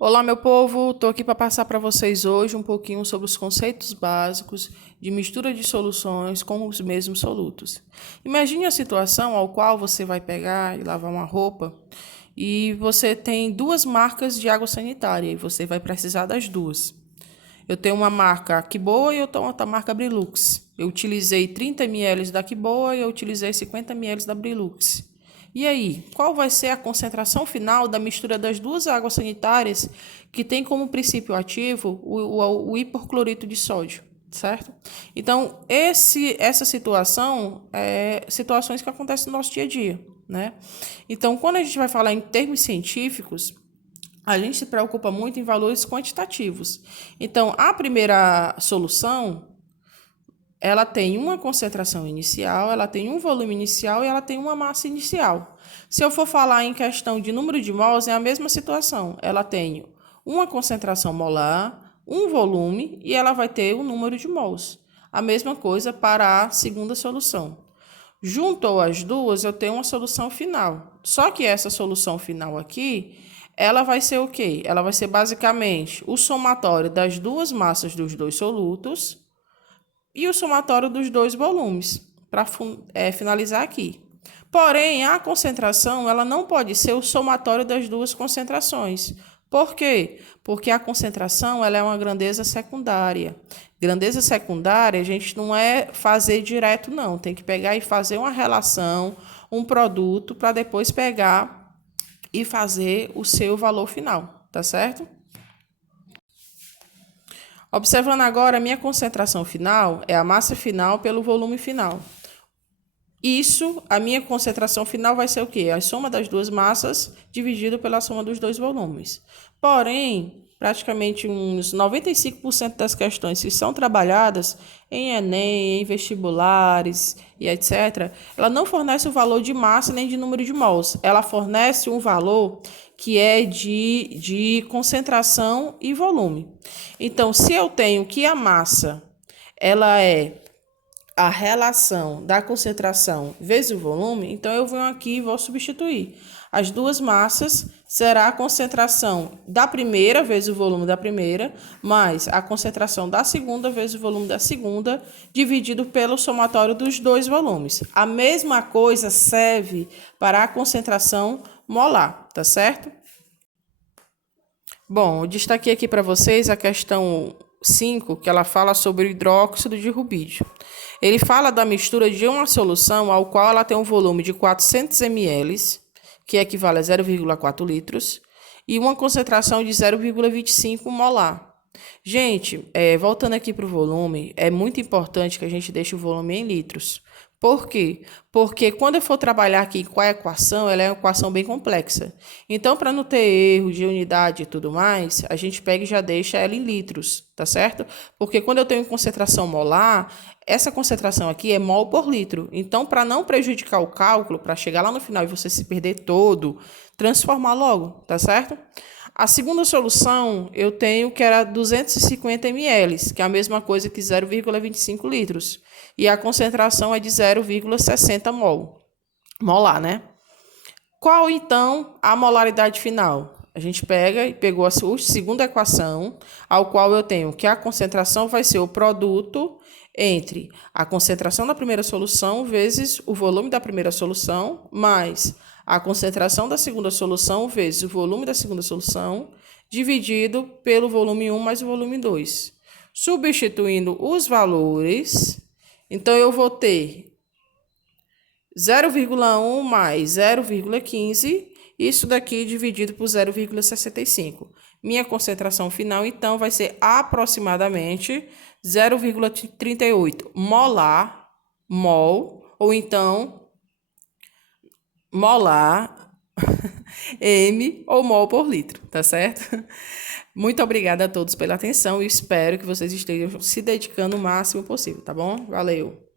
Olá, meu povo! Estou aqui para passar para vocês hoje um pouquinho sobre os conceitos básicos de mistura de soluções com os mesmos solutos. Imagine a situação ao qual você vai pegar e lavar uma roupa e você tem duas marcas de água sanitária e você vai precisar das duas. Eu tenho uma marca Aquiboa e eu tenho outra marca Brilux. Eu utilizei 30 ml da Aquiboa e eu utilizei 50 ml da Brilux. E aí, qual vai ser a concentração final da mistura das duas águas sanitárias que tem como princípio ativo o hipoclorito de sódio, certo? Então, essa situação é situações que acontecem no nosso dia a dia, né? Então, quando a gente vai falar em termos científicos, a gente se preocupa muito em valores quantitativos. Então, a primeira solução, ela tem uma concentração inicial, ela tem um volume inicial e ela tem uma massa inicial. Se eu for falar em questão de número de mols, é a mesma situação. Ela tem uma concentração molar, um volume e ela vai ter o número de mols. A mesma coisa para a segunda solução. Juntou as duas, eu tenho uma solução final. Só que essa solução final aqui, ela vai ser o quê? Ela vai ser basicamente o somatório das duas massas dos dois solutos e o somatório dos dois volumes, para finalizar aqui. Porém, a concentração ela não pode ser o somatório das duas concentrações. Por quê? Porque a concentração ela é uma grandeza secundária. Grandeza secundária, a gente não é fazer direto, não. Tem que pegar e fazer uma relação, um produto, para depois pegar e fazer o seu valor final, tá certo? Observando agora, a minha concentração final é a massa final pelo volume final. Isso, a minha concentração final vai ser o quê? A soma das duas massas dividido pela soma dos dois volumes. Porém, praticamente uns 95% das questões que são trabalhadas em Enem, em vestibulares e etc., ela não fornece o valor de massa nem de número de mols. Ela fornece um valor que é de concentração e volume. Então, se eu tenho que a massa ela é a relação da concentração vezes o volume, então eu venho aqui e vou substituir. As duas massas será a concentração da primeira vezes o volume da primeira, mais a concentração da segunda vezes o volume da segunda, dividido pelo somatório dos dois volumes. A mesma coisa serve para a concentração molar, tá certo? Bom, eu destaquei aqui para vocês a questão 5, que ela fala sobre o hidróxido de rubídio. Ele fala da mistura de uma solução ao qual ela tem um volume de 400 ml, que equivale a 0,4 litros, e uma concentração de 0,25 molar. Gente, voltando aqui para o volume, é muito importante que a gente deixe o volume em litros. Por quê? Porque quando eu for trabalhar aqui com a equação, ela é uma equação bem complexa. Então, para não ter erro de unidade e tudo mais, a gente pega e já deixa ela em litros, tá certo? Porque quando eu tenho concentração molar, essa concentração aqui é mol por litro. Então, para não prejudicar o cálculo, para chegar lá no final e você se perder todo, transformar logo, tá certo? A segunda solução eu tenho que era 250 ml, que é a mesma coisa que 0,25 litros. E a concentração é de 0,60 molar, né? Qual, então, a molaridade final? A gente pega e pegou a segunda equação, ao qual eu tenho que a concentração vai ser o produto entre a concentração da primeira solução vezes o volume da primeira solução, mais a concentração da segunda solução vezes o volume da segunda solução, dividido pelo volume 1 mais o volume 2. Substituindo os valores, então eu vou ter 0,1 mais 0,15, isso daqui dividido por 0,65. Minha concentração final, então, vai ser aproximadamente 0,38 mol, ou então molar, m ou mol por litro, tá certo? Muito obrigada a todos pela atenção e espero que vocês estejam se dedicando o máximo possível, tá bom? Valeu!